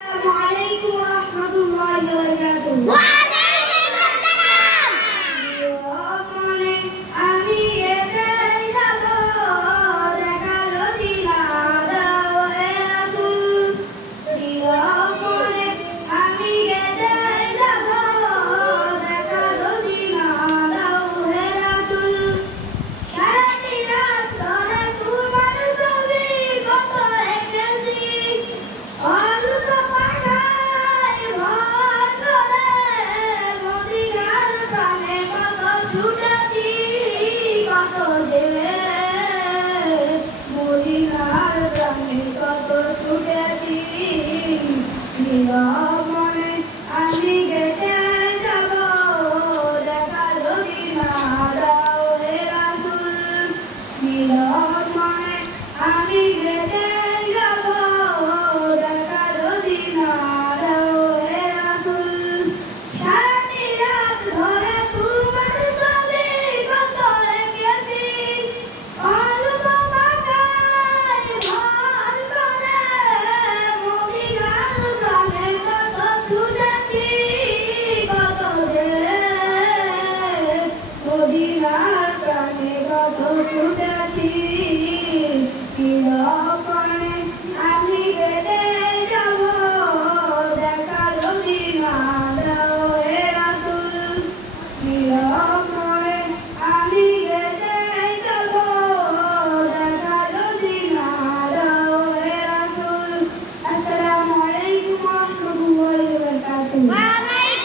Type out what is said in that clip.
আসসালামু আলাইকুম ওয়া রাহমাতুল্লাহি ওয়া বারাকাতুহু। ওয়া আলাইকুম আসসালাম। মনে আমি গেতে যাব দেখালো দিনার হে রাসূল। মনে আমি গেতে যাব দেখালো দিনার হে রাসূল। সারাটি রাত ধরে তোমার ছবি কত এঁকেছি, অল্প পাখায় ভর করে মদিনার প্রাণে কত ছুটেছি, কত যে মদিনার প্রাণে কত ছুটেছি। নীরব মনে আমি গেতে যাব দেখালো দিনার হে রাসূল। নীরব মনে আমি গেতে যাব দেখালো দিনার হে রাসূল। সারাটি রাত ধরে তোমার ছবি কত এঁকেছি, অল্প পাখায় ভর করে মদিনার প্রাণে কত ছুটেছি, কত যে মদিনার প্রাণে কত ছুটেছি।